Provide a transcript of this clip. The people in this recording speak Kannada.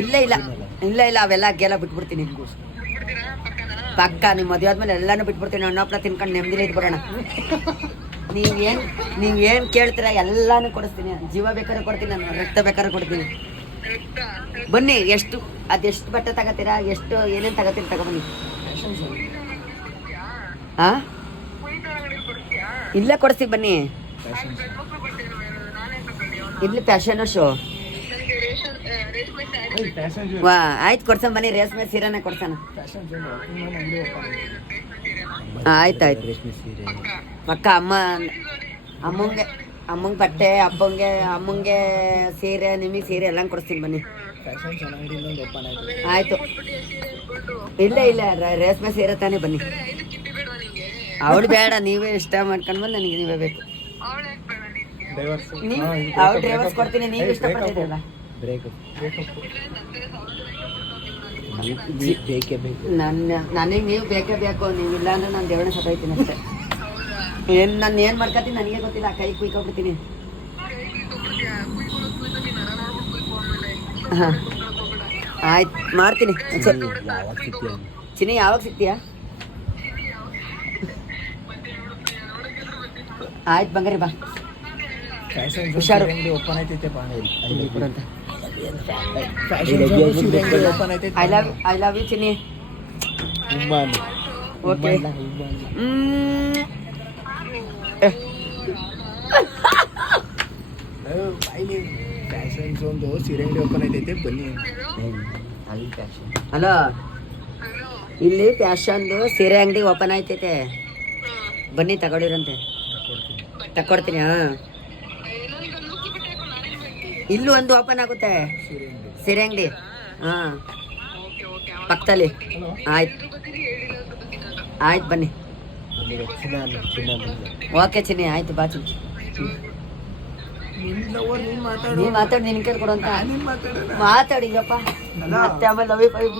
ಇಲ್ಲ ಇಲ್ಲ ಇಲ್ಲ ಇಲ್ಲ ಅವೆಲ್ಲ ಅಕ್ಕೆಲ್ಲ ಬಿಟ್ಬಿಡ್ತೀನಿ. ಪಕ್ಕ ನಿಮ್ಮ ಮದುವೆ ಆದ್ಮೇಲೆ ಎಲ್ಲಾನು ಬಿಟ್ಬಿಡ್ತೀನಿ. ಹಣ್ಣಪ್ಪನ ತಿನ್ಕೊಂಡು ನೆಮ್ಮದಿಲಿ ಇದ್ ಬರೋಣ. ನೀವೇನ್ ಕೇಳ್ತೀರಾ ಎಲ್ಲಾನು ಕೊಡಿಸ್ತೀನಿ. ಜೀವ ಬೇಕಾದ್ರೆ ಕೊಡ್ತೀನಿ, ನಾನು ರಕ್ತ ಬೇಕಾದ್ರೆ ಕೊಡ್ತೀನಿ. ಬನ್ನಿ. ಅದೆಷ್ಟು ಬಟ್ಟೆ ತಗೋತೀರಾ, ಎಷ್ಟು ಏನೇನು ತಗೋತೀರಿ ತಗೊಬನ್ನಿ. ಹಾ ಇಲ್ಲೇ ಕೊಡಿಸ್ತೀವಿ ಬನ್ನಿ. ಇಲ್ಲಿ ಫ್ಯಾಷನ್ ಶೋ ವಾ ಆಯ್ತು ಕೊಡ್ಸೋಣ ಬನ್ನಿ. ರೇಷ್ಮೆ ಸೀರೆನೇ ಕೊಡ್ಸೋಣ. ಆಯ್ತಾಯ್ತು ಪಕ್ಕ. ಅಮ್ಮಂಗೆ ಬಟ್ಟೆ, ಅಮ್ಮಂಗೆ ಸೀರೆ, ನಿಮಗೆ ಸೀರೆ ಎಲ್ಲ ಕೊಡಿಸ್ತೀನಿ ಬನ್ನಿ. ಆಯ್ತು. ಇಲ್ಲ ಇಲ್ಲ ರೇಷ್ಮೆ ಸೀರೆ ತಾನೇ ಬನ್ನಿ. ಅವಳು ಬೇಡ, ನೀವೇ ಇಷ್ಟ ಮಾಡ್ಕೊಂಡು ಬಂದು ನನಗೆ ನೀವೇ ಬೇಕು. ಅವ್ಳು ಡ್ರೈವರ್ಸ್ ಕೊಡ್ತೀನಿ, ನೀವು ಇಷ್ಟಪಟ್ಟಿರಲ್ಲ. ನನಗೆ ನೀವು ಬೇಕೇ ಬೇಕು. ನೀವಿಲ್ಲ ಅಂದ್ರೆ ನಾನು ದೇವಣ್ಣ ಸತ್ತೋಯ್ತೀನಿ ಅಷ್ಟೇ. ನಾನು ಏನು ಮಾಡ್ಕೊತೀನಿ ನನಗೆ ಗೊತ್ತಿಲ್ಲ. ಕೈ ಕುಯ್ಕೊಬಿಡ್ತೀನಿ. ಹಾಂ ಆಯ್ತು ಮಾಡ್ತೀನಿ. ಚಿನ್ನಿ ಯಾವಾಗ ಸಿಗ್ತೀಯಾ? ಆಯ್ತು ಬಂಗಾರಿ ಬಾ. ಹುಷಾರು. I love you Chinni. Okay ಒಂದು ಸೀರೆ ಅಂಗಡಿ ಓಪನ್ ಐತೈತೆ ಬನ್ನಿ. ಹಲೋ, ಇಲ್ಲಿ ಫ್ಯಾಷನ್ದು ಸೀರೆ ಅಂಗಡಿ ಓಪನ್ ಆಯ್ತೈತೆ, ಬನ್ನಿ ತಗೊಳ್ಳಿರಂತೆ. ತಕೊಡ್ತೀನಿ. ಹಾಂ ಇಲ್ಲೂ ಒಂದು ಓಪನ್ ಆಗುತ್ತೆ ಸೀರೆ ಅಂಗಡಿ. ಹಾಂ ಪಕ್ಕದಲ್ಲಿ. ಆಯ್ತು ಆಯ್ತು ಬನ್ನಿ. ಓಕೆ ಚಿನ್ನಿ ಆಯ್ತು ಬಾ ಚಿನ್ನಿ. ನೀ ಮಾತಾಡಿ ನಿನ್ ಕೇಳ್ಕೊಡು ಅಂತ ಮಾತಾಡಿದಪ್ಪ. ಮತ್ತೆ ಆಮೇಲೆ